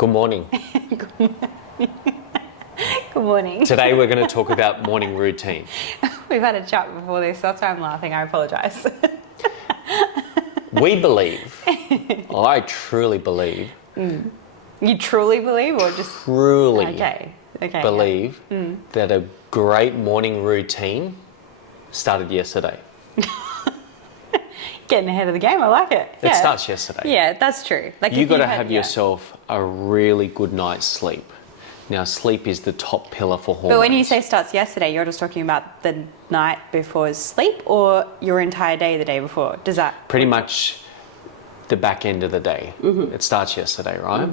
Good morning. Good morning. Today we're going to talk about morning routine. We've had a chat before this, that's why I'm laughing. I apologise. We believe, I truly believe, You truly believe or just... truly Okay. believe that a great morning routine started yesterday. Getting ahead of the game, I like it. It starts yesterday. Yeah, that's true. Like You got to have yourself a really good night's sleep. Now, sleep is the top pillar for hormones. But when you say starts yesterday, you're just talking about the night before sleep or your entire day the day before? Does that... Pretty much the back end of the day. It starts yesterday, right?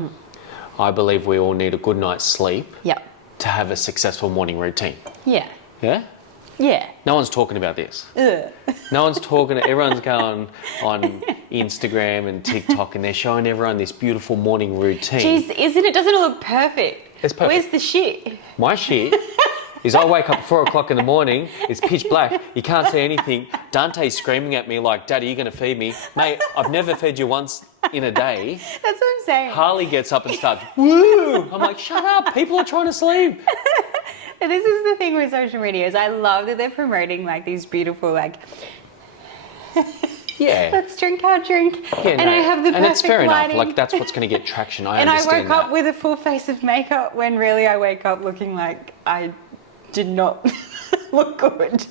I believe we all need a good night's sleep to have a successful morning routine. Yeah. Yeah? Yeah. No one's talking about this. Ugh. No one's talking. Everyone's going on Instagram and TikTok and they're showing everyone this beautiful morning routine. Jeez, doesn't it look perfect? It's perfect. Where's the shit? My shit is I wake up at 4 o'clock in the morning, it's pitch black, you can't see anything. Dante's screaming at me like, Daddy, you're going to feed me. Mate, I've never fed you once in a day. That's what I'm saying. Harley gets up and starts, woo! I'm like, shut up, people are trying to sleep. And this is the thing with social media is I love that they're promoting like these beautiful Yeah. let's drink our drink. Yeah, and I have the perfect and it's fair lighting. enough. Like that's what's going to get traction. I and I understand woke up with a full face of makeup when really I wake up looking like I did not look good.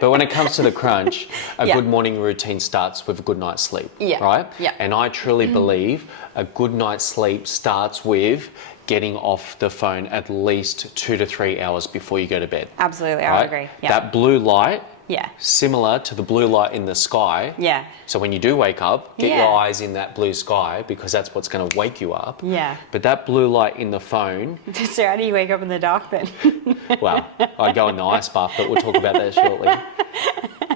But when it comes to the crunch, a good morning routine starts with a good night's sleep. Yeah. Right? Yeah. And I truly believe a good night's sleep starts with getting off the phone at least 2 to 3 hours before you go to bed. Absolutely, I agree. Yeah. That blue light, Yeah. similar to the blue light in the sky. Yeah. So when you do wake up, get Yeah. your eyes in that blue sky because that's what's going to wake you up. Yeah. But that blue light in the phone, So how do you wake up in the dark then? well, I go in the ice bath, but we'll talk about that shortly.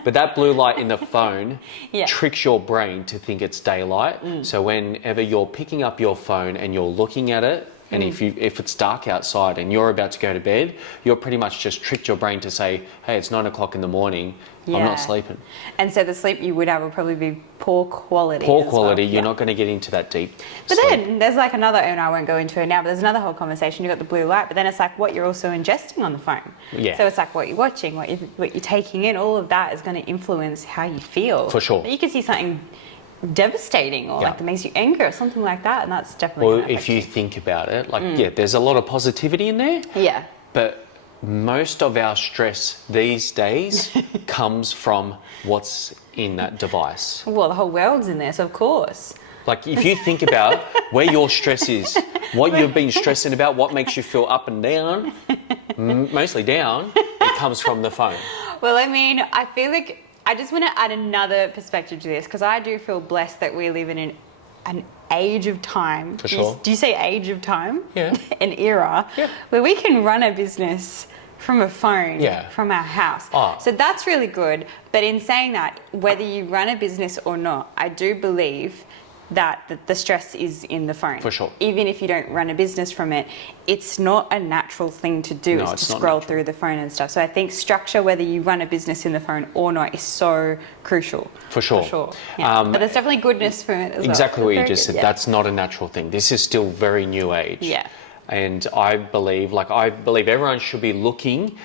But that blue light in the phone tricks your brain to think it's daylight. So whenever you're picking up your phone and you're looking at it, and if it's dark outside and you're about to go to bed, you're pretty much just tricked your brain to say, hey, it's 9 o'clock in the morning, I'm not sleeping. And so the sleep you would have will probably be poor quality. Poor quality, you're not going to get into that deep But sleep. then there's like another, and I won't go into it now, but there's another whole conversation. You've got the blue light, but then it's like what you're also ingesting on the phone. Yeah. So it's like what you're watching, what you're taking in, all of that is going to influence how you feel. For sure. You can see something devastating or like that makes you angry or something like that, and that's definitely Well, if you think about it, like, there's a lot of positivity in there. Yeah. But most of our stress these days comes from what's in that device. Well, the whole world's in there, so of course. Like, if you think about where your stress is, what you've been stressing about, what makes you feel up and down, mostly down, it comes from the phone. Well, I mean, I feel like I just want to add another perspective to this because I do feel blessed that we live in an age of time. For sure. Do you say age of time? Yeah. An era where we can run a business from a phone from our house. Oh. So that's really good. But in saying that, whether you run a business or not, I do believe that the stress is in the phone. For sure. Even if you don't run a business from it, it's not a natural thing to do, No, is it's to not scroll natural. through the phone and stuff. So I think structure, whether you run a business in the phone or not, is so crucial. For sure. For sure. Yeah. But there's definitely goodness from it as well. Exactly what you Very just good, said. That's not a natural thing. This is still very new age. Yeah. And I believe everyone should be looking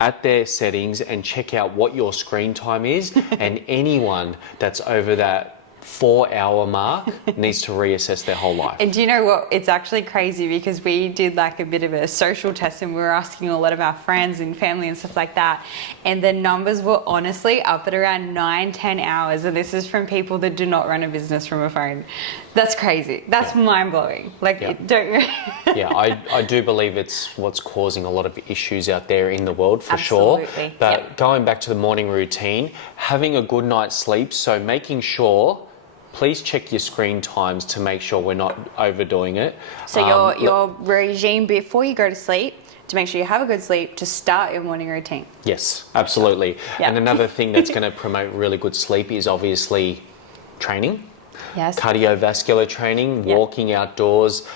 at their settings and check out what your screen time is. And anyone that's over that 4-hour mark needs to reassess their whole life. And do you know what? It's actually crazy because we did like a bit of a social test and we were asking a lot of our friends and family and stuff like that. And the numbers were honestly up at around 9-10 hours. And this is from people that do not run a business from a phone. That's crazy. That's mind blowing. Like, don't you? Yeah, I do believe it's what's causing a lot of issues out there in the world for Absolutely. sure. But going back to the morning routine, having a good night's sleep, so making sure, please check your screen times to make sure we're not overdoing it. So your regime before you go to sleep, to make sure you have a good sleep, to start your morning routine. Yes, absolutely. Yeah. And another thing that's going to promote really good sleep is obviously training. Yes. Cardiovascular training, walking outdoors,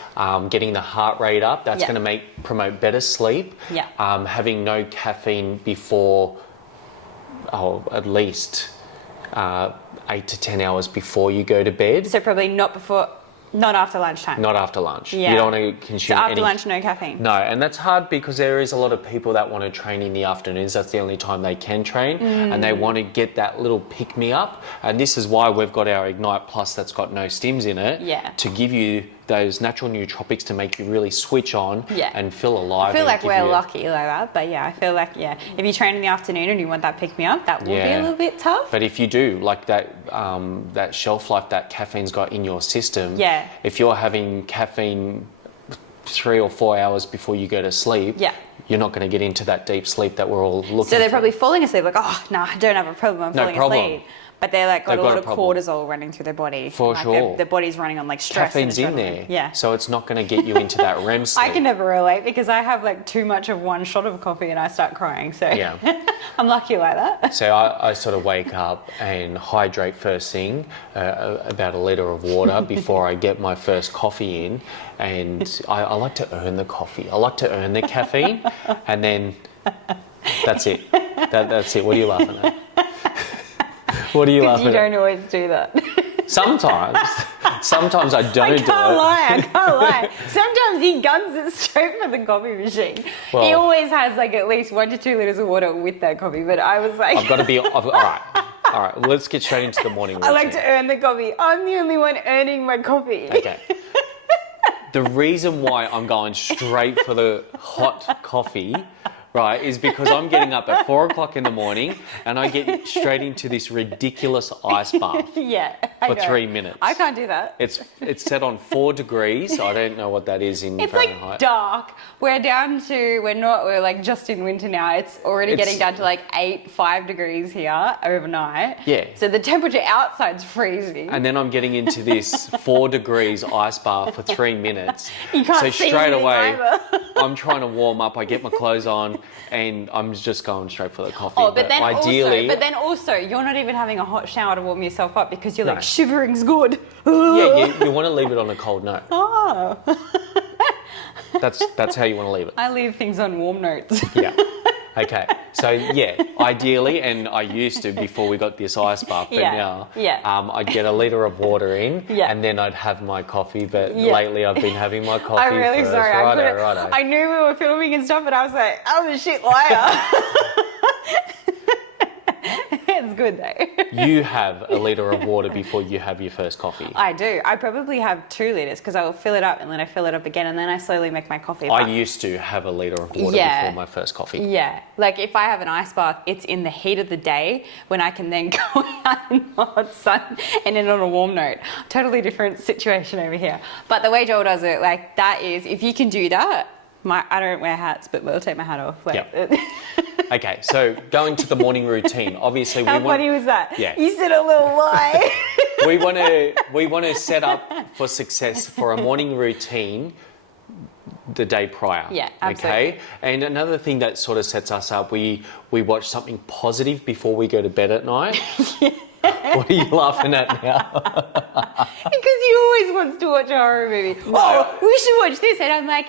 getting the heart rate up. That's going to promote better sleep. Yeah. Having no caffeine before, at least 8 to 10 hours before you go to bed. So probably not before Not after lunchtime. Not after lunch. Yeah. You don't want to consume So after lunch, no caffeine. No, and that's hard because there is a lot of people that want to train in the afternoons. That's the only time they can train, and they want to get that little pick-me-up. And this is why we've got our Ignite Plus that's got no stims in it, to give you those natural nootropics to make you really switch on and feel alive. I feel like we're lucky like that, but yeah, I feel like, if you train in the afternoon and you want that pick-me-up, that will be a little bit tough. But if you do, like that shelf life that caffeine's got in your system, if you're having caffeine 3 or 4 hours before you go to sleep, you're not going to get into that deep sleep that we're all looking for. So they're probably falling asleep like, oh, no, I don't have a problem, I'm falling asleep. But they're like got a lot of cortisol running through their body. For sure. Their body's running on like stress. Caffeine's in there. Yeah. So it's not going to get you into that REM sleep. I can never relate because I have like too much of one shot of coffee and I start crying. So I'm lucky like that. So I sort of wake up and hydrate first thing, about a litre of water before I get my first coffee in. And I like to earn the coffee. I like to earn the caffeine. And then that's it. That's it. What are you laughing at? What are you laughing at? You don't always do that. Sometimes I don't do it. I can't lie. Sometimes he guns it straight for the coffee machine. Well, he always has like at least 1 to 2 litres of water with that coffee. But I was like, all right. Well, let's get straight into the morning routine. I like to earn the coffee. I'm the only one earning my coffee. Okay. The reason why I'm going straight for the hot coffee, right, is because I'm getting up at 4 o'clock in the morning and I get straight into this ridiculous ice bath for 3 minutes. I can't do that. It's set on 4 degrees. I don't know what that is in Fahrenheit. It's like dark. We're like just in winter now. It's already getting down to like 5 degrees here overnight. Yeah. So the temperature outside's freezing. And then I'm getting into this 4 degrees ice bath for 3 minutes. You can't see straight away, either. I'm trying to warm up. I get my clothes on. And I'm just going straight for the coffee. Oh, but then also, you're not even having a hot shower to warm yourself up because you're like, shivering's good. Yeah, you want to leave it on a cold note. Oh. That's how you want to leave it. I leave things on warm notes. Yeah. Okay. So ideally, and I used to before we got this ice bath, but now I'd get a litre of water in, and then I'd have my coffee. But lately, I've been having my coffee. I'm really first. sorry. Righto. I knew we were filming and stuff, but I was like, I'm a shit liar. It's good though. You have a litre of water before you have your first coffee. I do. I probably have 2 litres because I will fill it up and then I fill it up again and then I slowly make my coffee. I used to have a litre of water before my first coffee. Yeah. Like if I have an ice bath, it's in the heat of the day when I can then go out in the hot sun and then on a warm note. Totally different situation over here. But the way Joel does it, like that is, if you can do that, I don't wear hats, but we'll take my hat off. Okay, so going to the morning routine. Obviously, how funny was that? Yeah. You said a little lie. we want to set up for success for a morning routine the day prior. Yeah, absolutely. Okay, and another thing that sort of sets us up, we watch something positive before we go to bed at night. What are you laughing at now? Because he always wants to watch a horror movie. Oh, we should watch this, and I'm like,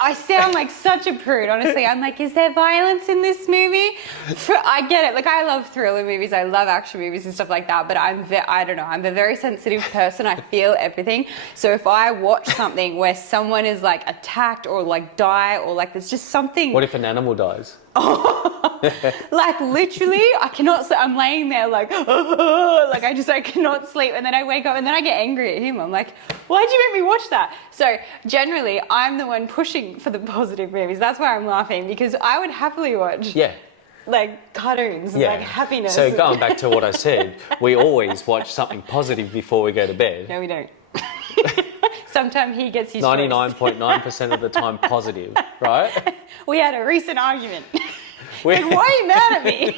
I sound like such a prude, honestly. I'm like, is there violence in this movie? I get it. Like, I love thriller movies. I love action movies and stuff like that. But I don't know. I'm a very sensitive person. I feel everything. So if I watch something where someone is like attacked or like die or like there's just something. What if an animal dies? Like literally, I cannot sleep. I'm laying there like, like I cannot sleep. And then I wake up and then I get angry at him. I'm like, why'd you make me watch that? So generally, I'm the one pushing for the positive movies. That's why I'm laughing because I would happily watch like cartoons, like happiness. So going back to what I said, we always watch something positive before we go to bed. No, we don't. Sometimes he gets his 99.9% of the time positive, right? We had a recent argument. Like, why are you mad at me?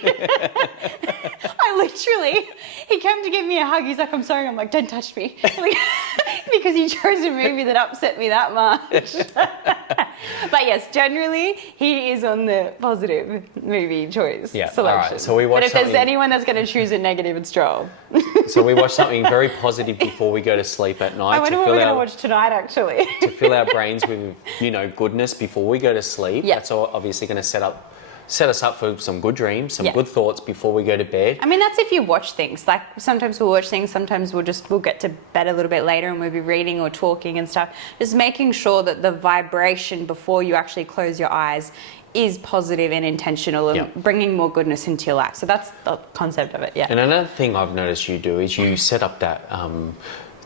He came to give me a hug. He's like, I'm sorry. I'm like, don't touch me. Like, because he chose a movie that upset me that much. But yes, generally, he is on the positive movie choice selection. All right, so we watch but if there's anyone that's going to choose a negative, it's Joel. So we watch something very positive before we go to sleep at night. I wonder what we're going to watch tonight, actually. To fill our brains with, goodness before we go to sleep. Yep. That's obviously going to set up set us up for some good dreams, some good thoughts before we go to bed. I mean, that's if you watch things. Like sometimes we'll watch things, sometimes we'll get to bed a little bit later and we'll be reading or talking and stuff. Just making sure that the vibration before you actually close your eyes is positive and intentional and bringing more goodness into your life. So that's the concept of it, And another thing I've noticed you do is you set up that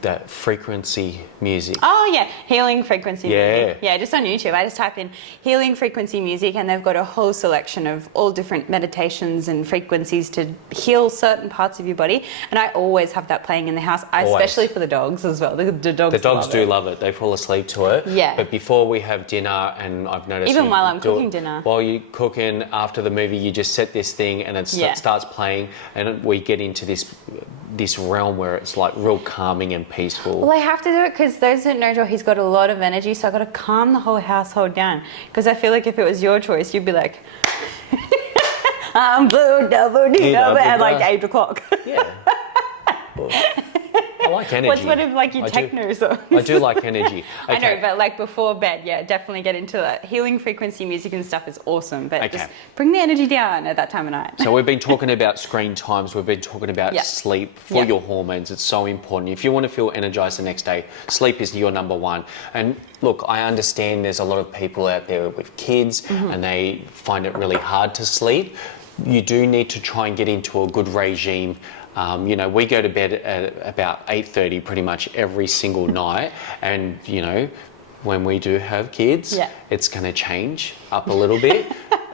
that frequency music. Oh yeah, healing frequency music. Yeah, just on YouTube. I just type in healing frequency music and they've got a whole selection of all different meditations and frequencies to heal certain parts of your body. And I always have that playing in the house, especially for the dogs as well. The dogs do love it. They fall asleep to it. Yeah. But before we have dinner, and I've noticed even while I'm cooking dinner. While you're cooking, after the movie, you just set this thing and it starts playing, and we get into this realm where it's like real calming and peaceful. Well, I have to do it because those that know Joel, he's got a lot of energy, so I've got to calm the whole household down. Because I feel like if it was your choice, you'd be like, I'm blue, double, at like 8 o'clock. Yeah. Well, I like energy. What's one of like your techno songs? I do like energy. Okay. I know, but like before bed, definitely get into that. Healing frequency music and stuff is awesome, but just bring the energy down at that time of night. So we've been talking about screen times, we've been talking about sleep for your hormones. It's so important. If you want to feel energized the next day, sleep is your number one. And look, I understand there's a lot of people out there with kids and they find it really hard to sleep. You do need to try and get into a good regime. We go to bed at about 8:30 pretty much every single night, and when we do have kids, it's going to change up a little bit,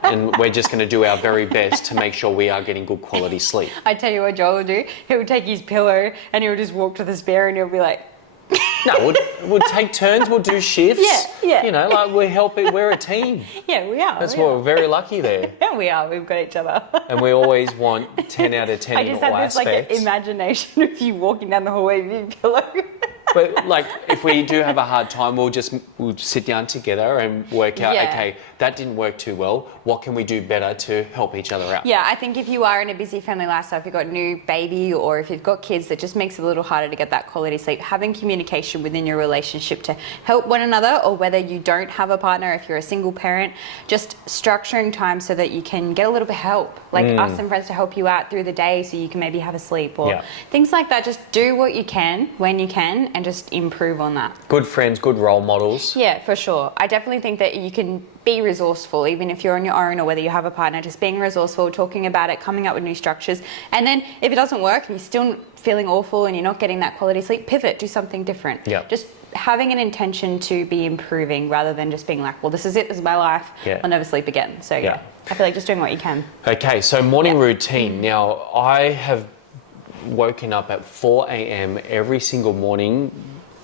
and we're just going to do our very best to make sure we are getting good quality sleep. I tell you what Joel will do, he'll take his pillow and he'll just walk to the spare and he'll be like, no, we'll take turns, we'll do shifts. Yeah. Like we're a team. Yeah, we are. That's why we're very lucky there. Yeah, we are. We've got each other. And we always want 10 out of 10 in all aspects. I just had this like imagination of you walking down the hallway with your pillow. But like, if we do have a hard time, we'll sit down together and work out, okay, that didn't work too well. What can we do better to help each other out? Yeah, I think if you are in a busy family lifestyle, if you've got a new baby or if you've got kids, that just makes it a little harder to get that quality sleep. Having communication within your relationship to help one another, or whether you don't have a partner, if you're a single parent, just structuring time so that you can get a little bit of help, like us and friends to help you out through the day so you can maybe have a sleep or things like that. Just do what you can when you can and just improve on that. Good friends, good role models. Yeah, for sure. I definitely think that you can be resourceful, even if you're on your own or whether you have a partner, just being resourceful, talking about it, coming up with new structures. And then if it doesn't work and you're still feeling awful and you're not getting that quality sleep, pivot, do something different. Just having an intention to be improving rather than just being like, well, this is it, this is my life, I'll never sleep again. So I feel like just doing what you can. Okay, so morning routine. Now, I have woken up at 4 a.m. every single morning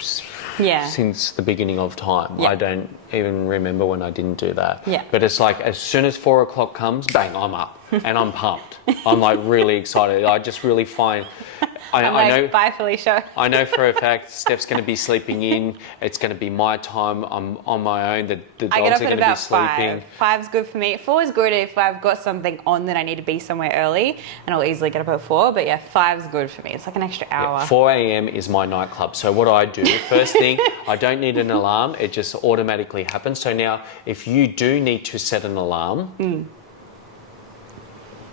since the beginning of time. I don't even remember when I didn't do that. But it's like as soon as 4 o'clock comes, bang, I'm up and I'm pumped. I'm like really excited. I just really find... I know. Bye, Felicia. I know for a fact Steph's going to be sleeping in. It's going to be my time. I'm on my own. The dogs are going to be sleeping. 5's good for me. 4 is good if I've got something on that I need to be somewhere early, and I'll easily get up at 4. But 5's good for me. It's like an extra hour. 4 a.m. is my nightclub. So what I do, first thing, I don't need an alarm. It just automatically happens. So now, if you do need to set an alarm,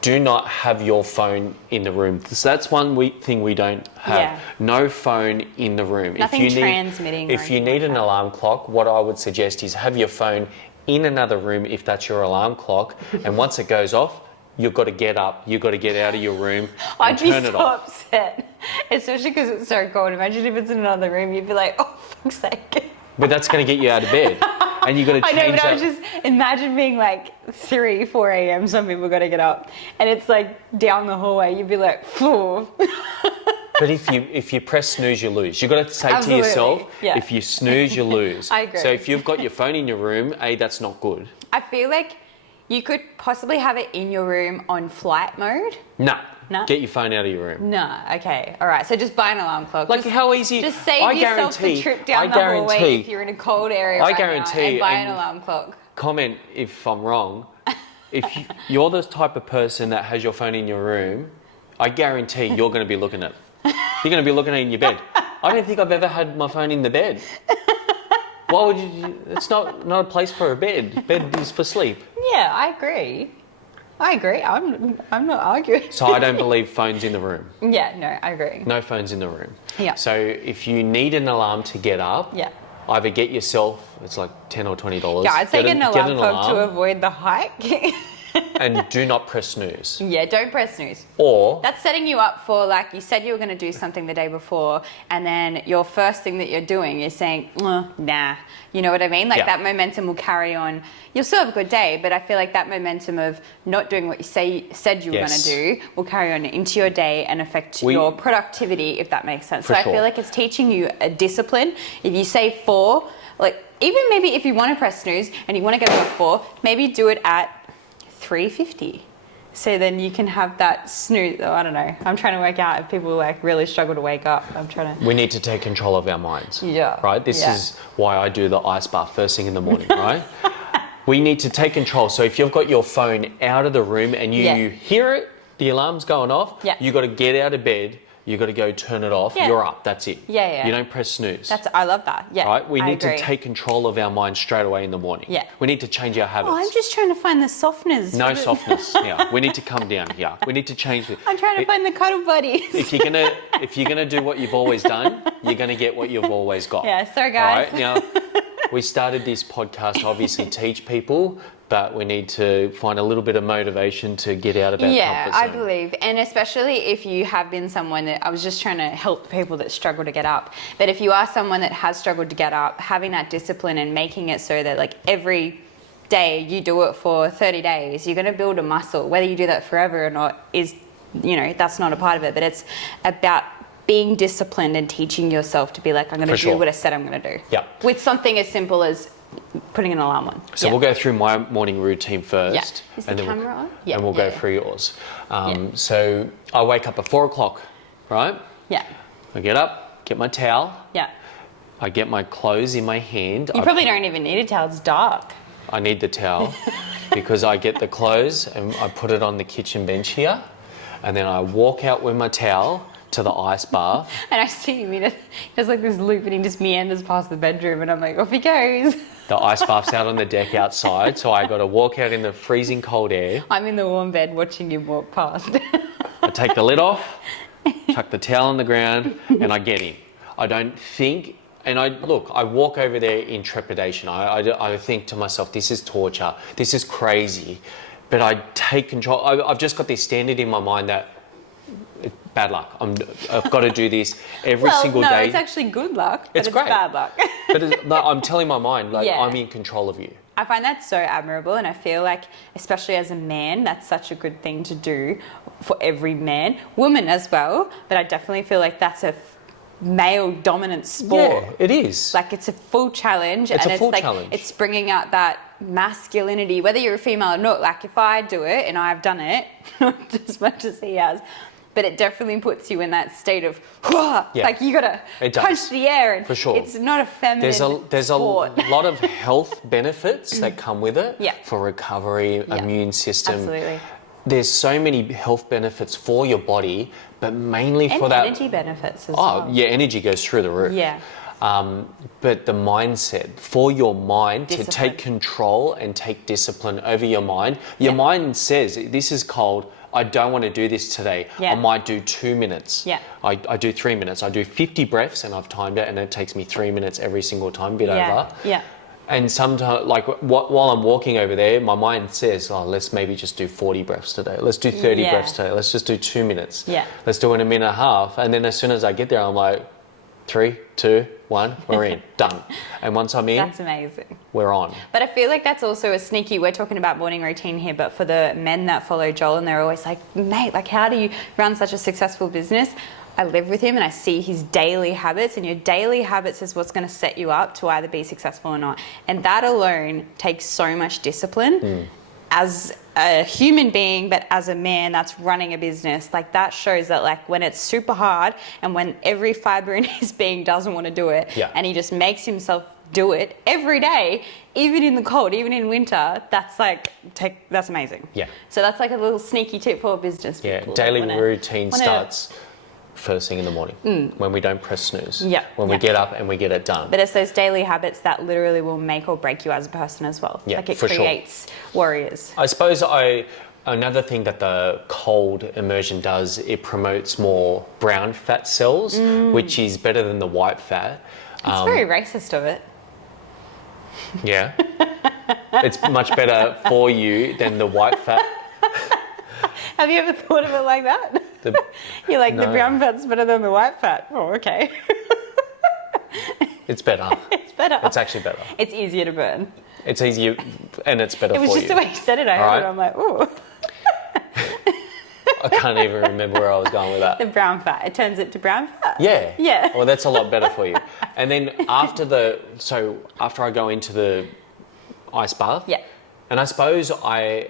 do not have your phone in the room. So that's one thing we don't have. No phone in the room. Nothing transmitting. If you need an alarm clock, what I would suggest is have your phone in another room if that's your alarm clock. And once it goes off, you've got to get up. You've got to get out of your room and turn it off. I'd be so upset, especially because it's so cold. Imagine if it's in another room, you'd be like, oh, fuck's sake. But that's going to get you out of bed. And you got to change that. I know, but I was just imagine being like 3, 4 a.m. Some people got to get up, and it's like down the hallway. You'd be like, phew. But if you press snooze, you lose. You've got to say to yourself, if you snooze, you lose. I agree. So if you've got your phone in your room, that's not good. I feel like you could possibly have it in your room on flight mode. No. Get your phone out of your room. No. Okay. All right. So just buy an alarm clock. Like how easy? Just save yourself the trip down the hallway if you're in a cold area right now, and buy an alarm clock. Comment if I'm wrong. If you're the type of person that has your phone in your room, I guarantee you're going to be looking at it. You're going to be looking at it in your bed. I don't think I've ever had my phone in the bed. Why would you? It's not a place for a bed. Bed is for sleep. Yeah, I agree. I agree. I'm not arguing. So I don't believe phones in the room. Yeah, no, I agree. No phones in the room. Yeah. So if you need an alarm to get up, yeah. either get yourself, it's like $10 or $20. Yeah, I'd say get an alarm clock to avoid the hike. And do not press snooze. Yeah, don't press snooze. Or that's setting you up for, like, you said you were going to do something the day before, and then your first thing that you're doing is saying, nah. You know what I mean? Like, that momentum will carry on. You'll still have a good day, but I feel like that momentum of not doing what you said you were going to do will carry on into your day and affect your productivity, if that makes sense. So I feel like it's teaching you a discipline. If you say 4, like, even maybe if you want to press snooze and you want to get up at 4, maybe do it at 3:50. So then you can have that snooze. Oh, I don't know. I'm trying to work out if people like really struggle to wake up. We need to take control of our minds. Yeah. Right? This is why I do the ice bath first thing in the morning, right? We need to take control. So if you've got your phone out of the room and you hear it, the alarm's going off, you got to get out of bed. You got to go turn it off. You're up. That's it. Yeah. You don't press snooze. I love that. Yeah. Right? We need to take control of our mind straight away in the morning. Yeah. We need to change our habits. Oh, I'm just trying to find the softness. No softness. Yeah. We need to come down here. We need to change it. I'm trying to find the cuddle buddies. If you're gonna do what you've always done, you're gonna get what you've always got. Yeah. Sorry, guys. Right? Now, we started this podcast to obviously teach people, but we need to find a little bit of motivation to get out of our comfort zone. I believe. And especially if you have been someone that, I was just trying to help people that struggle to get up. But if you are someone that has struggled to get up, having that discipline and making it so that like every day you do it for 30 days, you're going to build a muscle. Whether you do that forever or not is, that's not a part of it. But it's about being disciplined and teaching yourself to be like, I'm going to do what I said I'm going to do. Yeah. With something as simple as putting an alarm on. So we'll go through my morning routine first. Is the camera on? Yeah. And we'll go through yours. So I wake up at 4 o'clock, right? Yeah. I get up, get my towel. Yeah. I get my clothes in my hand. You probably don't even need a towel, it's dark. I need the towel because I get the clothes and I put it on the kitchen bench here. And then I walk out with my towel to the ice bath. And I see him, he does like this loop and he just meanders past the bedroom and I'm like, off he goes. The ice bath's out on the deck outside, so I got to walk out in the freezing cold air. I'm in the warm bed watching him walk past. I take the lid off, chuck the towel on the ground, and I get in. I don't think, and I walk over there in trepidation. I think to myself, this is torture, this is crazy. But I take control. I've just got this standard in my mind that bad luck. I've got to do this every single day. No, it's actually good luck, but it's great. Bad luck. But I'm telling my mind, I'm in control of you. I find that so admirable, and I feel like, especially as a man, that's such a good thing to do for every man, woman as well. But I definitely feel like that's a male dominant sport. Yeah, it is. Like it's a full challenge. It's and a full like, challenge. It's bringing out that masculinity, whether you're a female or not. Like if I do it, and I've done it, not as much as he has, but it definitely puts you in that state of, like you gotta punch the air. And for sure. It's not a feminine There's sport. a lot of health benefits that come with it for recovery, immune system. Absolutely. There's so many health benefits for your body, but mainly for that. energy benefits as well. Oh, yeah, energy goes through the roof. Yeah. But the mindset, for your mind Discipline. to take control and take discipline over your mind. Your mind says, this is cold, I don't want to do this today. Yeah. I might do 2 minutes. Yeah. I do 3 minutes. I do 50 breaths and I've timed it and it takes me 3 minutes every single time, bit over. Yeah. And sometimes, like while I'm walking over there, my mind says, let's maybe just do 40 breaths today. Let's do 30 breaths today. Let's just do 2 minutes. Yeah. Let's do it in a minute and a half. And then as soon as I get there, I'm like, 3, 2, 1, we're in, done. And once I'm in, that's amazing. We're on. But I feel like that's also a sneaky, we're talking about morning routine here, but for the men that follow Joel, and they're always like, mate, like how do you run such a successful business? I live with him and I see his daily habits, and your daily habits is what's going to set you up to either be successful or not. And that alone takes so much discipline. As a human being, but as a man that's running a business, like that shows that like when it's super hard and when every fiber in his being doesn't want to do it, and he just makes himself do it every day, even in the cold, even in winter, that's like that's amazing. Yeah. So that's like a little sneaky tip for business people. Yeah, daily routine starts first thing in the morning when we don't press snooze. Yeah. When we get up and we get it done. But it's those daily habits that literally will make or break you as a person as well. Yeah, like it for creates warriors. I suppose another thing that the cold immersion does, it promotes more brown fat cells, which is better than the white fat. It's very racist of it. Yeah. It's much better for you than the white fat. Have you ever thought of it like that? You're like, the brown fat's better than the white fat. Oh, okay. It's better. It's better. It's actually better. It's easier to burn. It's easier and it's better for you. It was just the way you said it. I heard it. I'm like, ooh. I can't even remember where I was going with that. The brown fat. It turns it to brown fat. Yeah. Yeah. Well, that's a lot better for you. And then after I go into the ice bath. Yeah. And I suppose I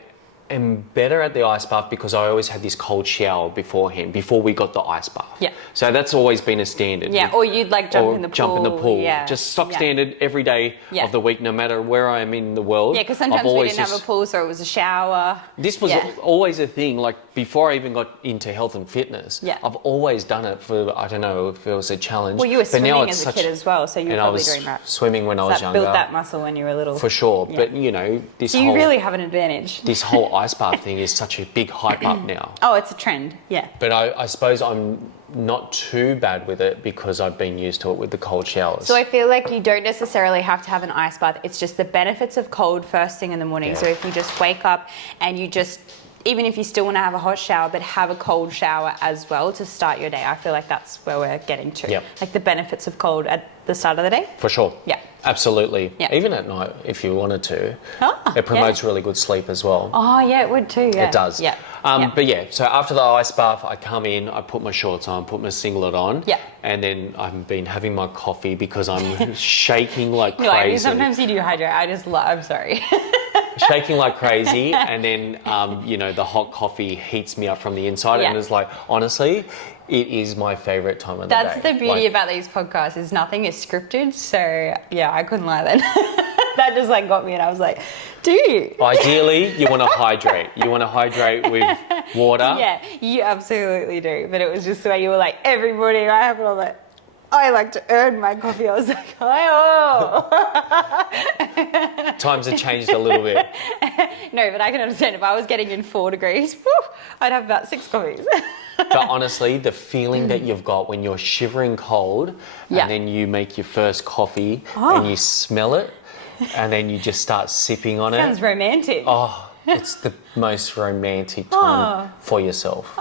am better at the ice bath because I always had this cold shower beforehand, before we got the ice bath. Yeah. So that's always been a standard. Yeah, or you'd like jump in the pool. Jump in the pool. Yeah. Just stock standard every day of the week, no matter where I am in the world. Yeah, because sometimes we didn't have a pool, so it was a shower. This was always a thing, like before I even got into health and fitness. Yeah. I've always done it for, I don't know if it was a challenge. Well, you were swimming as a kid as well, so you were probably doing that. Swimming when I was younger. Built that muscle when you were little. For sure. Yeah. But, you know, so you really have an advantage. This whole ice bath thing is such a big hype up now. Oh, it's a trend, yeah. But I suppose I'm not too bad with it because I've been used to it with the cold showers. So I feel like you don't necessarily have to have an ice bath. It's just the benefits of cold first thing in the morning. Yeah. So if you just wake up and you just, even if you still want to have a hot shower, but have a cold shower as well to start your day, I feel like that's where we're getting to. Yep. Like the benefits of cold at the start of the day. For sure. Yeah. Absolutely. Yeah. Even at night, if you wanted to. It promotes really good sleep as well. Oh, yeah, it would too. Yeah. It does. Yeah. But yeah, so after the ice bath, I come in, I put my shorts on, put my singlet on. Yeah. And then I've been having my coffee because I'm shaking like crazy. No, I mean, sometimes you do hydrate. I'm sorry. Shaking like crazy, and then you know, the hot coffee heats me up from the inside, and it's like, honestly, it is my favorite time of the day. That's the beauty about these podcasts, is nothing is scripted. So yeah, I couldn't lie then. That just like got me, and I was like, dude. Ideally, you want to hydrate. You want to hydrate with water. Yeah, you absolutely do. But it was just the way you were like, every morning I have it. I'm like, I like to earn my coffee. I was like, oh. Times have changed a little bit. No, but I can understand if I was getting in 4 degrees, I'd have about 6 coffees. But honestly, the feeling that you've got when you're shivering cold and then you make your first coffee and you smell it and then you just start sipping on it. Sounds romantic. Oh, it's the most romantic time for yourself.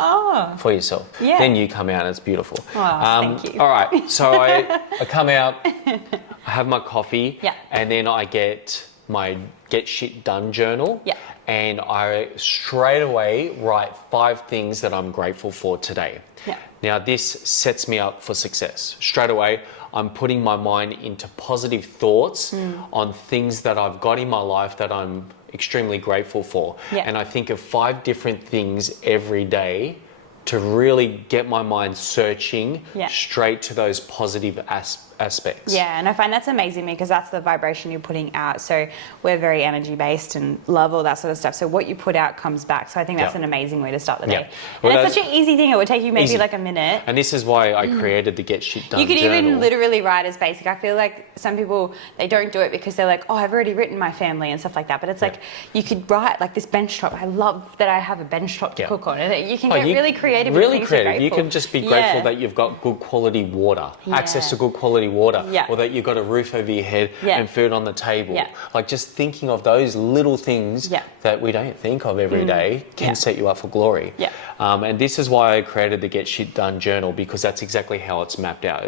For yourself. Yeah. Then you come out and it's beautiful. Thank you. All right, so I come out, I have my coffee, Yeah. and then I get my Get Shit Done journal. Yeah. And I straight away write 5 things that I'm grateful for today. Yeah. Now this sets me up for success. Straight away, I'm putting my mind into positive thoughts on things that I've got in my life that I'm extremely grateful for. Yeah. And I think of 5 different things every day to really get my mind searching straight to those positive aspects. Yeah, and I find that's amazing because that's the vibration you're putting out. So we're very energy based and love all that sort of stuff. So what you put out comes back. So I think that's an amazing way to start the day. Well, and it's such an easy thing. It would take you maybe like a minute. And this is why I created the Get Shit Done You could journal. even literally write as basic. I feel like some people, they don't do it because they're like, oh, I've already written my family and stuff like that. But it's like, you could write like this bench top. I love that I have a bench top to cook on. And you can get really creative. Really creative. You can just be grateful that you've got good quality water, access to good quality water, or that you've got a roof over your head and food on the table. Like just thinking of those little things that we don't think of every day can set you up for glory. And this is why I created the Get Shit Done journal, because that's exactly how it's mapped out.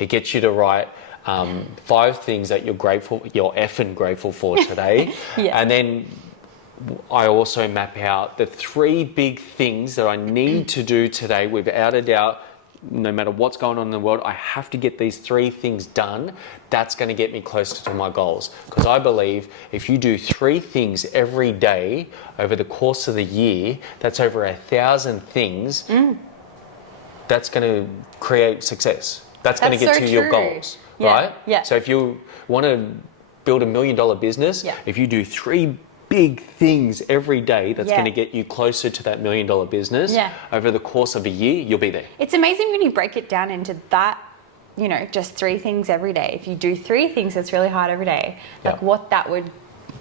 It gets you to write 5 things that you're effing grateful for today. And then I also map out the 3 big things that I need to do today without a doubt. No matter what's going on in the world, I have to get these 3 things done. That's going to get me closer to my goals. Because I believe if you do 3 things every day over the course of the year, that's over 1,000 things. That's going to create success. That's going to get to your goals, right? Yeah. So if you want to build $1 million business, if you do 3 big things every day, that's going to get you closer to that $1 million business. Over the course of a year, you'll be there. It's amazing when you break it down into that, just 3 things every day. If you do 3 things that's really hard every day, like what that would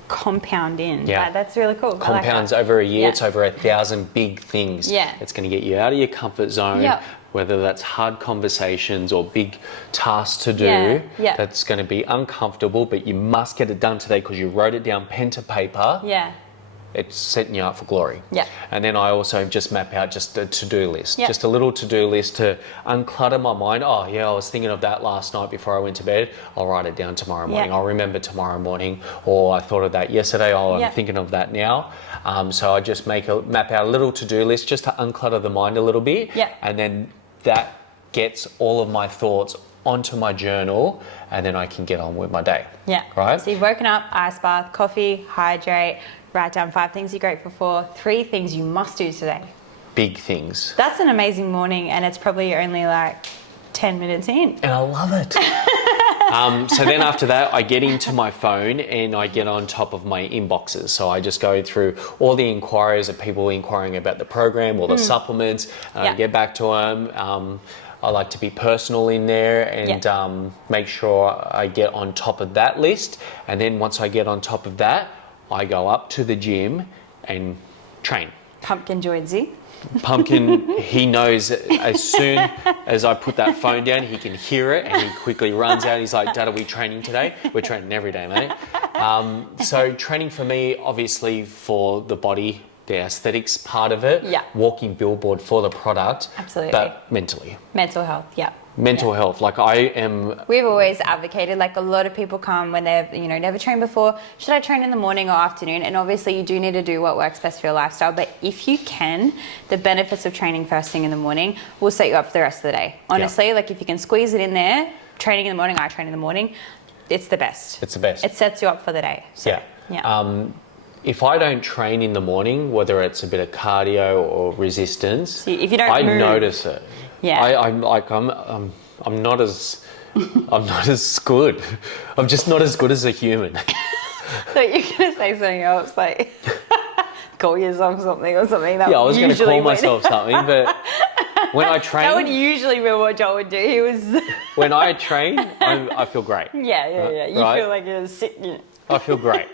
compound in. Yeah. That's really cool. Compounds over a year, it's over 1,000 big things. Yeah. It's going to get you out of your comfort zone, whether that's hard conversations or big tasks to do. That's going to be uncomfortable, but you must get it done today because you wrote it down pen to paper. Yeah. It's setting you up for glory. Yeah. And then I also just map out just a to-do list, just a little to-do list to unclutter my mind. Oh yeah, I was thinking of that last night before I went to bed. I'll write it down tomorrow morning. I'll remember tomorrow morning. Or I thought of that yesterday. Oh, I'm thinking of that now. So I just map out a little to-do list just to unclutter the mind a little bit. Yeah. And then that gets all of my thoughts onto my journal, and then I can get on with my day. Yeah. Right? So you've woken up, ice bath, coffee, hydrate, write down 5 things you're grateful for, 3 things you must do today. Big things. That's an amazing morning, and it's probably only like 10 minutes in. And I love it. So then after that, I get into my phone and I get on top of my inboxes. So I just go through all the inquiries of people inquiring about the program or the supplements. I get back to them. I like to be personal in there and make sure I get on top of that list. And then once I get on top of that, I go up to the gym and train. Pumpkin joins you. Pumpkin, he knows as soon as I put that phone down, he can hear it and he quickly runs out. He's like, Dad, are we training today? We're training every day, mate. So training for me, obviously for the body, the aesthetics part of it, walking billboard for the product, absolutely, but mentally. Mental health, Mental health, like I am... We've always advocated, like a lot of people come when they've, never trained before, should I train in the morning or afternoon? And obviously you do need to do what works best for your lifestyle, but if you can, the benefits of training first thing in the morning will set you up for the rest of the day. Honestly, like if you can squeeze it in there, training in the morning, I train in the morning, it's the best. It's the best. It sets you up for the day. So, if I don't train in the morning, whether it's a bit of cardio or resistance, if you don't I move, notice it. Yeah. I'm not as good. I'm just not as good as a human. So you're gonna say something else, like call yourself something or something. That I was going to call would. myself something, but when I train, that would usually be what Joel would do. He was. When I train, I feel great. Yeah. You feel like you're sitting. I feel great.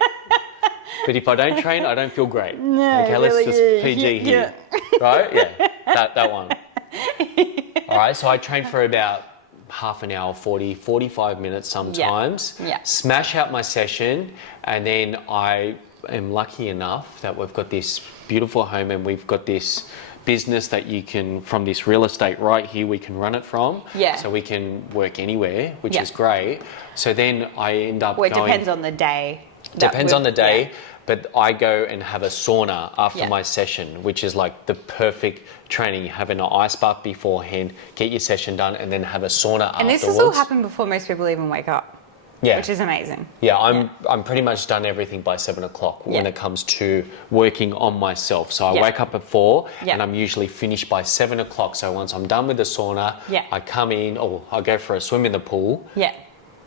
But if I don't train, I don't feel great. No, okay, let's just PG here. Right? Yeah, that one. All right, so I train for about half an hour, 45 minutes sometimes. Smash out my session, and then I am lucky enough that we've got this beautiful home and we've got this business that you can, from this real estate right here, we can run it from. So we can work anywhere, which is great. So then I end up it depends on the day. Depends on the day. But I go and have a sauna after my session, which is like the perfect training. Having an ice bath beforehand, get your session done, and then have a sauna afterwards. And this has all happened before most people even wake up. Yeah. Which is amazing. Yeah, I'm pretty much done everything by 7 o'clock when it comes to working on myself. So I wake up at 4 and I'm usually finished by 7 o'clock. So once I'm done with the sauna, I come in, or I go for a swim in the pool.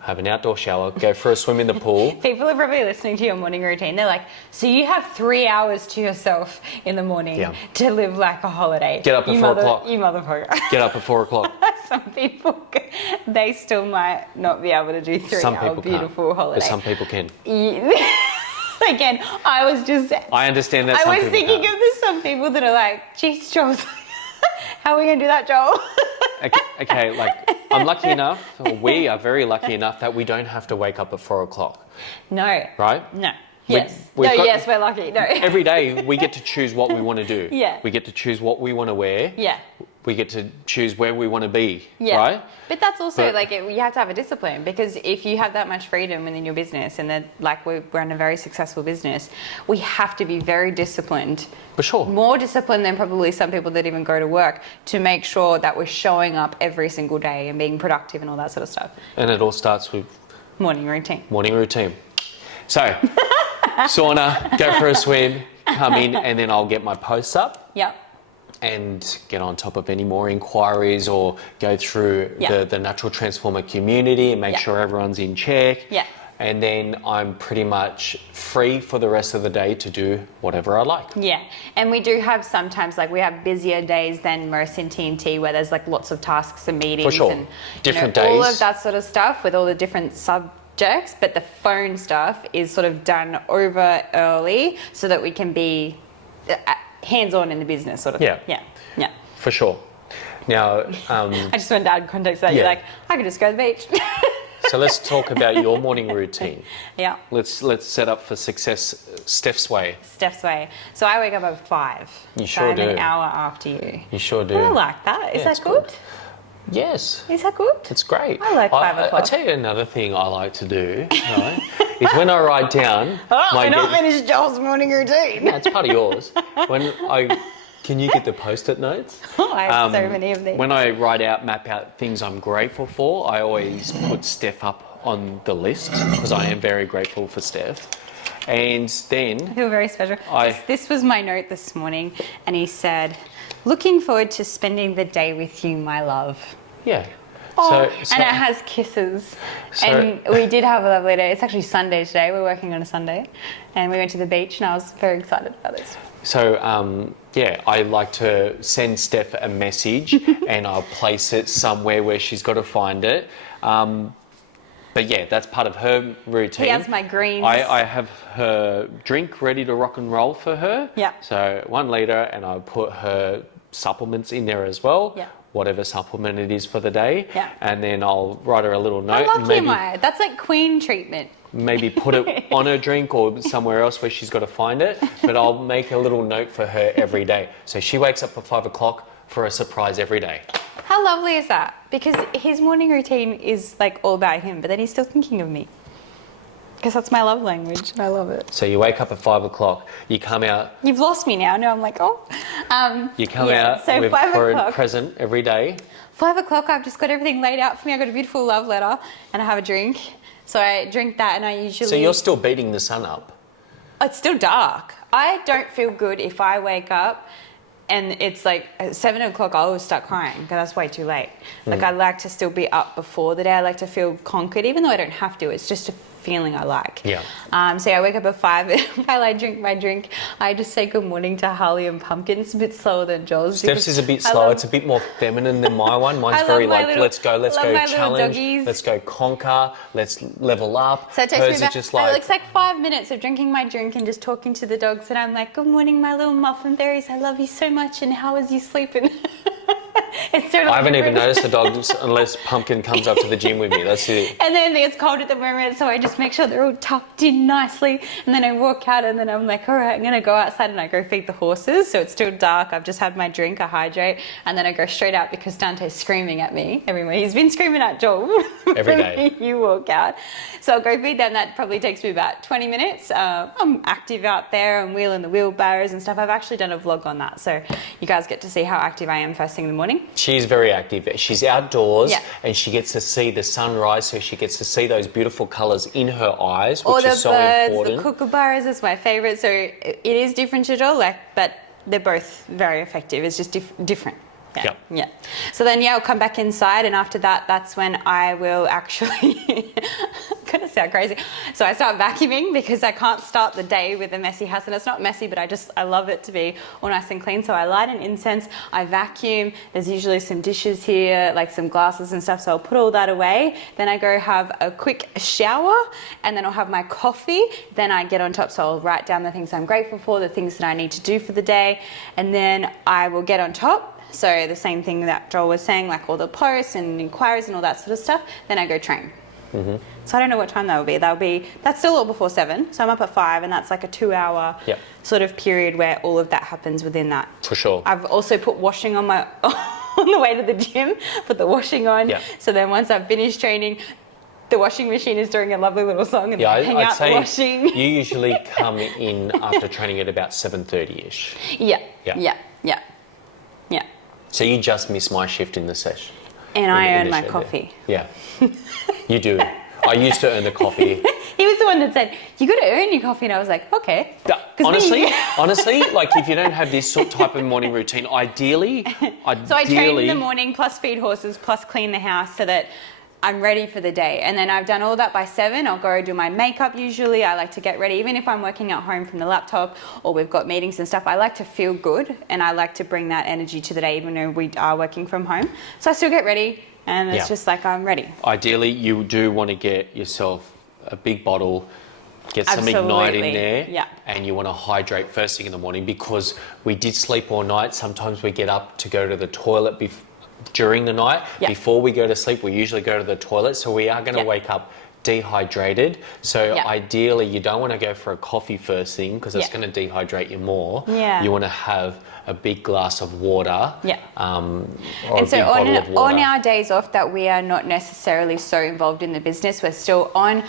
Have an outdoor shower, go for a swim in the pool. People are probably listening to your morning routine. They're like, so you have 3 hours to yourself in the morning to live like a holiday. Get up at 4 o'clock. You motherfucker. Get up at 4 o'clock. Some people, they still might not be able to do 3 hour beautiful holiday. But some people can. Again, I understand that. I was thinking of this, some people that are like, geez, Joel, how are we going to do that, Joel? Okay, like I'm lucky enough, or we are very lucky enough that we don't have to wake up at 4 o'clock. No. Right? No. Yes. We're lucky. No. Every day we get to choose what we want to do. Yeah. We get to choose what we want to wear. Yeah. We get to choose where we want to be. Yeah. Right? But that's also you have to have a discipline, because if you have that much freedom within your business, and that we're in a very successful business, we have to be very disciplined. For sure. More disciplined than probably some people that even go to work, to make sure that we're showing up every single day and being productive and all that sort of stuff. And it all starts with morning routine. So, sauna, go for a swim, come in, and then I'll get my posts up. Yep. And get on top of any more inquiries, or go through the Natural Transformer community and make sure everyone's in check. Yeah. And then I'm pretty much free for the rest of the day to do whatever I like. Yeah. And we do have sometimes, we have busier days than most in TNT, where there's lots of tasks and meetings. For sure. And different days. all of that sort of stuff, with all the different jerks, but the phone stuff is sort of done over early so that we can be hands-on in the business sort of thing. Yeah. For sure. Now, I just wanted to add context that you're like, I could just go to the beach. So let's talk about your morning routine. Yeah. Let's set up for success Steph's way. Steph's way. So I wake up at 5. You sure do. I'm an hour after you. You sure do. I like that. Is that good? Yes. Is that good? It's great. I like 5 o'clock. I'll tell you another thing I like to do, right, is when I write down... we're not finished Joel's morning routine. No, it's part of yours. Can you get the post-it notes? I have so many of these. When I map out things I'm grateful for, I always put Steph up on the list because I am very grateful for Steph. And then... I feel very special. This was my note this morning, and he said, looking forward to spending the day with you, my love. Yeah. Oh, and it has kisses. And we did have a lovely day. It's actually Sunday today. We're working on a Sunday. And we went to the beach, and I was very excited about this. So, I like to send Steph a message and I'll place it somewhere where she's got to find it. But yeah, that's part of her routine. He has my greens. I have her drink ready to rock and roll for her. Yeah. So 1 litre, and I'll put her supplements in there as well. Yeah. Whatever supplement it is for the day. Yeah. And then I'll write her a little note. I love you, Maya. That's like queen treatment. Maybe put it on her drink or somewhere else where she's got to find it. But I'll make a little note for her every day. So she wakes up at 5 o'clock for a surprise every day. How lovely is that? Because his morning routine is like all about him, but then he's still thinking of me. Because that's my love language, and I love it. So you wake up at 5 o'clock, you come out... You've lost me now. I'm like, oh. You come out for a present every day. 5 o'clock, I've just got everything laid out for me. I've got a beautiful love letter, and I have a drink. So I drink that, and I usually... So you're still beating the sun up? It's still dark. I don't feel good if I wake up and it's like at 7 o'clock, I always start crying because that's way too late. Like I like to still be up before the day. I like to feel conquered, even though I don't have to. It's just a feeling I like. Yeah. So I wake up at 5 while I drink my drink. I just say good morning to Harley and Pumpkin. It's a bit slower than Joel's. Steph's is a bit slower. It's a bit more feminine than my one. Mine's very like, let's go challenge, let's go conquer, let's level up. So it takes me about, it's like 5 minutes of drinking my drink and just talking to the dogs, and I'm like, good morning, my little muffin berries. I love you so much, and how is you sleeping? It's totally I haven't even noticed the dogs unless Pumpkin comes up to the gym with me. That's it. And then it's cold at the moment, so I just make sure they're all tucked in nicely. And then I walk out, and then I'm like, all right, I'm going to go outside and I go feed the horses. So it's still dark. I've just had my drink, I hydrate, and then I go straight out because Dante's screaming at me everywhere. He's been screaming at Joel every day. You walk out. So I'll go feed them. That probably takes me about 20 minutes. I'm active out there. I'm wheeling the wheelbarrows and stuff. I've actually done a vlog on that, so you guys get to see how active I am first thing in the morning. She's very active. She's outdoors and she gets to see the sunrise, so she gets to see those beautiful colours in her eyes, which is so important. The kookaburras is my favourite. So it is different to Joel, but they're both very effective. It's just different. Yeah. So then, I'll come back inside, and after that, that's when I will actually... gonna sound crazy. So I start vacuuming because I can't start the day with a messy house, and it's not messy, but I love it to be all nice and clean. So I light an incense, I vacuum. There's usually some dishes here, like some glasses and stuff. So I'll put all that away. Then I go have a quick shower, and then I'll have my coffee. Then I get on top. So I'll write down the things I'm grateful for, the things that I need to do for the day, and then I will get on top. So the same thing that Joel was saying, like all the posts and inquiries and all that sort of stuff. Then I go train. So I don't know what time that will be. That's still all before 7. So I'm up at 5, and that's like a 2-hour sort of period where all of that happens within that. For sure. I've also put washing on my on the way to the gym. Put the washing on. So then once I've finished training, the washing machine is doing a lovely little song, and I hang out the washing. You usually come in after training at about 7:30ish. Yeah. So you just miss my shift in the session. And I earn my coffee. Yeah, you do. I used to earn the coffee. He was the one that said, you got to earn your coffee. And I was like, okay. Honestly, like if you don't have this type of morning routine, ideally... So I train in the morning, plus feed horses, plus clean the house so that I'm ready for the day. And then I've done all that by 7. I'll go do my makeup usually. I like to get ready. Even if I'm working at home from the laptop or we've got meetings and stuff, I like to feel good, and I like to bring that energy to the day even though we are working from home. So I still get ready, and it's just like I'm ready. Ideally, you do want to get yourself a big bottle, get some Ignite in there, yeah. and you want to hydrate first thing in the morning, because we did sleep all night. Sometimes we get up to go to the toilet during the night. Yeah. Before we go to sleep, we usually go to the toilet, so we are going to wake up dehydrated. So ideally, you don't want to go for a coffee first thing, because it's going to dehydrate you more. Yeah. You want to have a big glass of water. Yeah. Or and a so big bottle of water. on our days off that we are not necessarily so involved in the business, we're still on,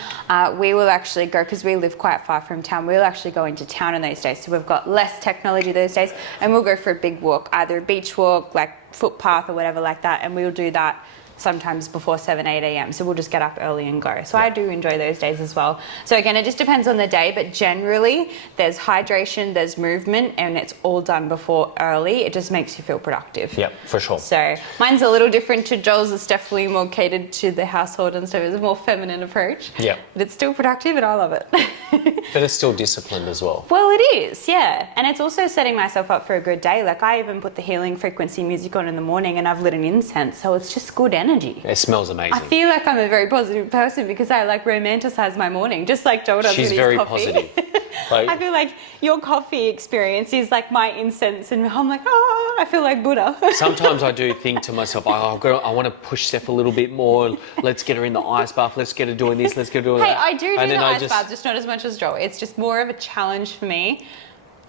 we will actually go, because we live quite far from town, we'll actually go into town on those days. So we've got less technology those days, and we'll go for a big walk, either a beach walk, like footpath or whatever like that, and we'll do that sometimes before 7, 8 a.m. So we'll just get up early and go. So I do enjoy those days as well. So again, it just depends on the day, but generally there's hydration, there's movement, and it's all done before early. It just makes you feel productive. Yeah, for sure. So mine's a little different to Joel's. It's definitely more catered to the household and stuff. It's a more feminine approach. Yeah. But it's still productive and I love it. But it's still disciplined as well. Well, it is, yeah. And it's also setting myself up for a good day. Like I even put the healing frequency music on in the morning, and I've lit an incense. So it's just good energy. It smells amazing. I feel like I'm a very positive person because I like romanticize my morning, just like Joel does with his very coffee. positive. Like, I feel like your coffee experience is like my incense, and I'm like, oh, I feel like Buddha. sometimes I do think to myself, I want to push Steph a little bit more. Let's get her in the ice bath. Let's get her doing this. Let's get her doing Hey, that. I do the ice bath, just not as much as Joel. It's just more of a challenge for me.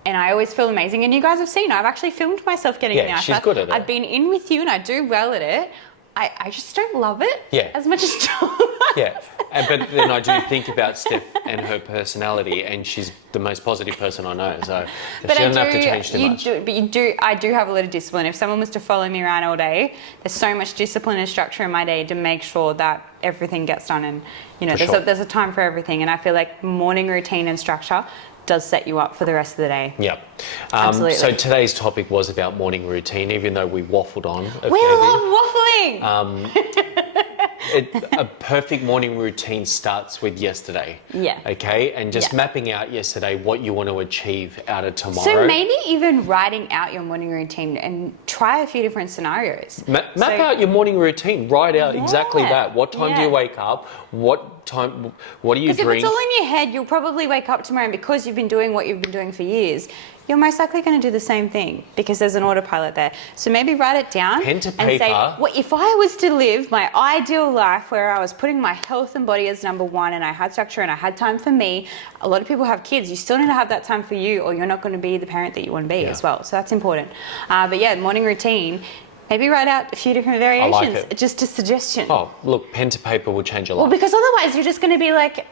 And I always feel amazing. And you guys have seen, I've actually filmed myself getting in the ice bath. she's good at it. I've been in with you and I do well at it. I just don't love it as much as Joel. Yeah, but then I do think about Steph and her personality, and she's the most positive person I know. So she doesn't have to change too much. I do have a lot of discipline. If someone was to follow me around all day, there's so much discipline and structure in my day to make sure that everything gets done. And there's a time for everything. And I feel like morning routine and structure does set you up for the rest of the day. Yeah. Absolutely. So today's topic was about morning routine, even though we waffled on. We love waffling. A perfect morning routine starts with yesterday. Yeah. Okay? And just mapping out yesterday what you want to achieve out of tomorrow. So maybe even writing out your morning routine and try a few different scenarios. Map out your morning routine. Write out exactly that. What time do you wake up? What do you drink? Because if it's all in your head, you'll probably wake up tomorrow, and because you've been doing what you've been doing for years, you're most likely going to do the same thing because there's an autopilot there. So maybe write it down Pen to and paper. say, well, if I was to live my ideal life where I was putting my health and body as number one, and I had structure and I had time for me. A lot of people have kids. You still need to have that time for you, or you're not going to be the parent that you want to be as well. So that's important. But yeah, morning routine. Maybe write out a few different variations. I like it. Just a suggestion. Oh, look, pen to paper will change a lot. Well, because otherwise you're just going to be like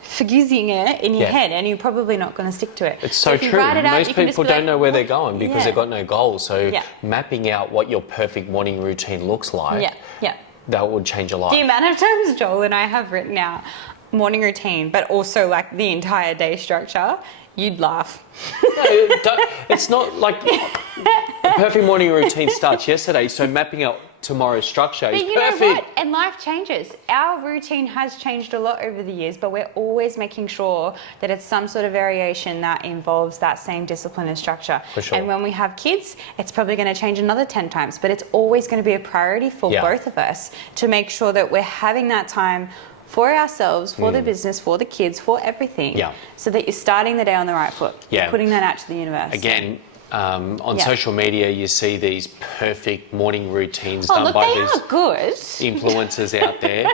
forgetting it in your head, and you're probably not going to stick to it. It's so true. Most people don't know where they're going because they've got no goals. So mapping out what your perfect morning routine looks like, that would change a lot. The amount of times Joel and I have written out morning routine, but also like the entire day structure, you'd laugh. No, it's not like the perfect morning routine starts yesterday, so mapping out tomorrow's structure is perfect. But you know what? And life changes. Our routine has changed a lot over the years, but we're always making sure that it's some sort of variation that involves that same discipline and structure. For sure. And when we have kids, it's probably going to change another 10 times, but it's always going to be a priority for both of us to make sure that we're having that time for ourselves, for the business, for the kids, for everything. Yeah. So that you're starting the day on the right foot. Yeah. You're putting that out to the universe. Again, on social media, you see these perfect morning routines done by these influencers out there.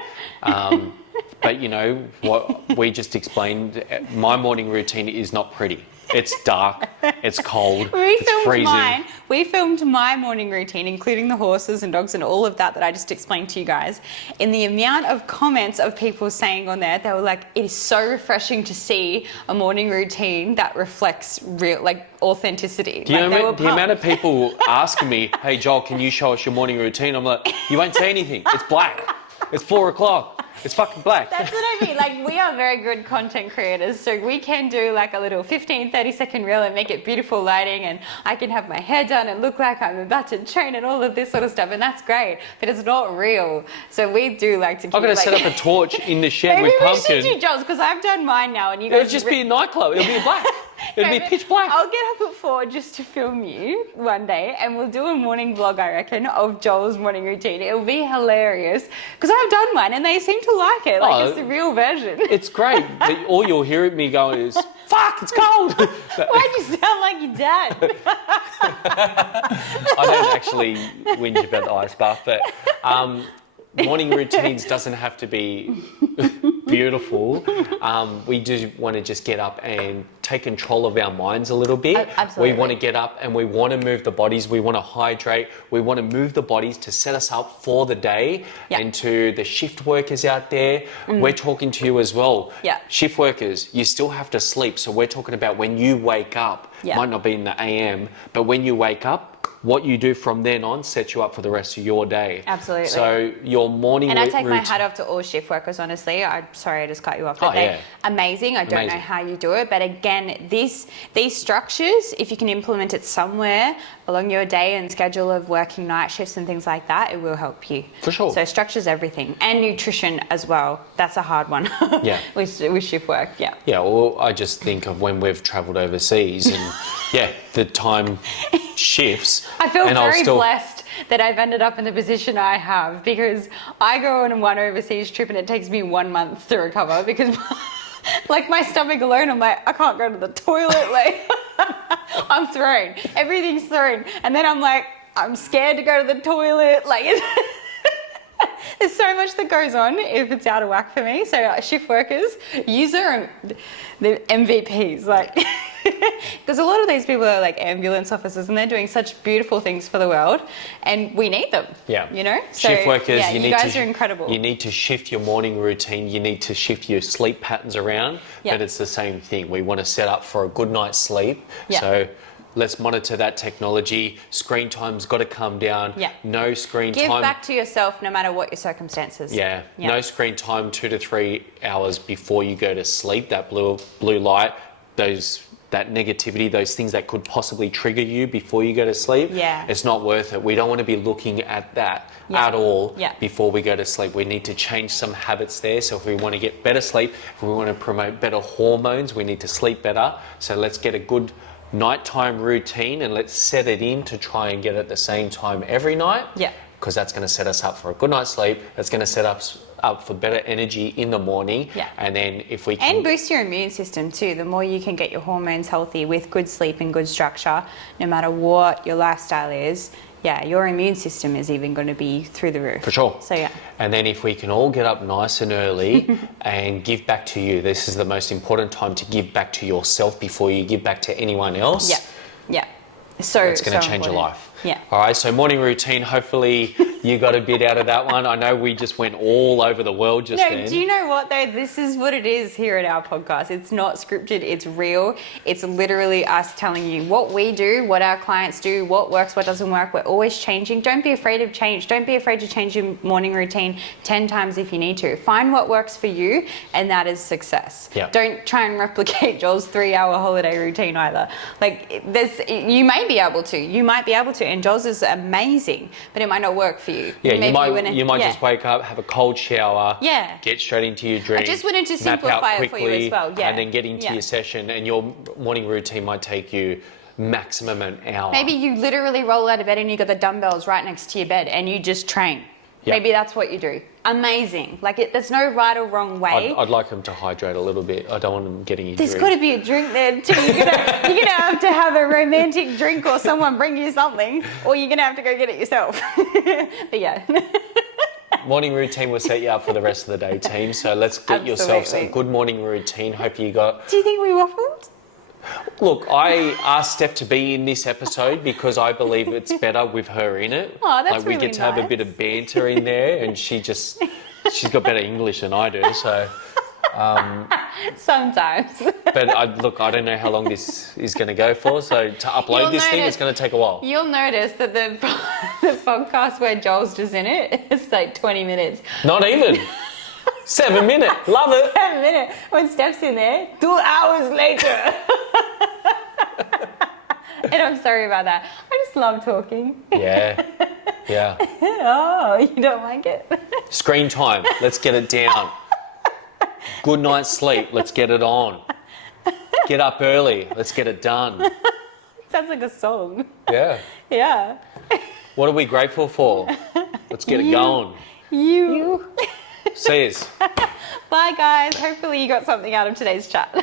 But you know what we just explained, my morning routine is not pretty. It's dark, it's cold, it's freezing. We filmed my morning routine, including the horses and dogs and all of that I just explained to you guys. In the amount of comments of people saying on there, they were like, it is so refreshing to see a morning routine that reflects real, like, authenticity. Do you know the amount of people asking me, hey Joel, can you show us your morning routine? I'm like, you won't say anything. It's black. It's 4 o'clock. It's fucking black. That's what I mean. Like, we are very good content creators, so we can do like a little 15, 30-second reel and make it beautiful lighting, and I can have my hair done and look like I'm about to train and all of this sort of stuff, and that's great, but it's not real. So we do like to keep, I'm going to set up a torch in the shed with pumpkin. Maybe we should do jobs, because I've done mine now, and you guys... It'll just be a nightclub. It'll be black. It'd be pitch black. I'll get up at 4 just to film you one day, and we'll do a morning vlog, I reckon, of Joel's morning routine. It'll be hilarious because I've done one and they seem to like it. Like, it's the real version. It's great. All you'll hear at me going is, fuck, it's cold. Why'd you sound like your dad? I don't actually whinge about the ice bath, but morning routines doesn't have to be beautiful. We do want to just get up and take control of our minds a little bit. Absolutely. We want to get up and we want to move the bodies. We want to hydrate. We want to move the bodies to set us up for the day. Yep. And to the shift workers out there, we're talking to you as well. Yeah. Shift workers, you still have to sleep. So we're talking about when you wake up. Yeah. Might not be in the AM, but when you wake up, what you do from then on sets you up for the rest of your day. Absolutely. So your morning And I take my hat off to all shift workers, honestly. Sorry, I just cut you off. But they're amazing. I don't know how you do it. But again, these structures, if you can implement it somewhere along your day and schedule of working night shifts and things like that, it will help you. For sure. So structure's everything. And nutrition as well. That's a hard one. Yeah. with shift work, yeah. Yeah, well, I just think of when we've travelled overseas and, the time shifts. I feel very blessed that I've ended up in the position I have, because I go on one overseas trip and it takes me 1 month to recover because like my stomach alone, I'm like, I can't go to the toilet. Like I'm thrown. Everything's thrown. And then I'm like, I'm scared to go to the toilet. Like there's so much that goes on if it's out of whack for me. So shift workers, the MVPs, like, because a lot of these people are like ambulance officers and they're doing such beautiful things for the world, and we need them. Yeah. You know? So, shift workers, you guys are incredible. You need to shift your morning routine. You need to shift your sleep patterns around. Yeah. But it's the same thing. We want to set up for a good night's sleep. Yeah. So let's monitor that technology. Screen time's got to come down. Yeah. No screen time. Give back to yourself no matter what your circumstances. Yeah. No screen time 2 to 3 hours before you go to sleep. That blue light, that negativity, those things that could possibly trigger you before you go to sleep. Yeah. It's not worth it. We don't want to be looking at that at all before we go to sleep. We need to change some habits there. So if we want to get better sleep, if we want to promote better hormones, we need to sleep better. So let's get a good nighttime routine and let's set it in to try and get it at the same time every night. Yeah. Because that's going to set us up for a good night's sleep. That's going to set us up for better energy in the morning. Yeah. And then if we can... And boost your immune system too. The more you can get your hormones healthy with good sleep and good structure, no matter what your lifestyle is, your immune system is even going to be through the roof. For sure. So yeah. And then if we can all get up nice and early and give back to you, this is the most important time to give back to yourself before you give back to anyone else. Yeah. Yeah. So it's going to change your life. Yeah. All right. So morning routine. Hopefully you got a bit out of that one. I know we just went all over the world just then. No, do you know what though? This is what it is here at our podcast. It's not scripted. It's real. It's literally us telling you what we do, what our clients do, what works, what doesn't work. We're always changing. Don't be afraid of change. Don't be afraid to change your morning routine 10 times if you need to. Find what works for you, and that is success. Yeah. Don't try and replicate Joel's 3-hour holiday routine either. Like you may be able to. You might be able to. And Joel's is amazing, but it might not work for you. Yeah, you might just wake up, have a cold shower, get straight into your drink. I just wanted to simplify it for you as well. Yeah. And then get into your session, and your morning routine might take you maximum an hour. Maybe you literally roll out of bed and you got the dumbbells right next to your bed and you just train. Yep. Maybe that's what you do. Amazing. Like there's no right or wrong way. I'd like them to hydrate a little bit. I don't want them getting injured. There's got to be a drink there too. You're gonna have to have a romantic drink or someone bring you something, or you're gonna have to go get it yourself. But yeah. Morning routine will set you up for the rest of the day, team. So let's get yourselves a good morning routine. Hope you got... Do you think we waffled? Look, I asked Steph to be in this episode because I believe it's better with her in it. Oh, that's really we get to have a bit of banter in there, and she's got better English than I do, so... Sometimes. But I don't know how long this is going to go for, so to upload thing, it's going to take a while. You'll notice that the podcast where Joel's just in it, it's like 20 minutes. Not even. 7 minutes. Love it. 7 minutes. When Steph's in there, 2 hours later. And I'm sorry about that. I just love talking. Yeah. Yeah. Oh, you don't like it? Screen time. Let's get it down. Good night's sleep. Let's get it on. Get up early. Let's get it done. Sounds like a song. Yeah. Yeah. What are we grateful for? Let's get it going. You. See yous. Bye, guys. Hopefully you got something out of today's chat.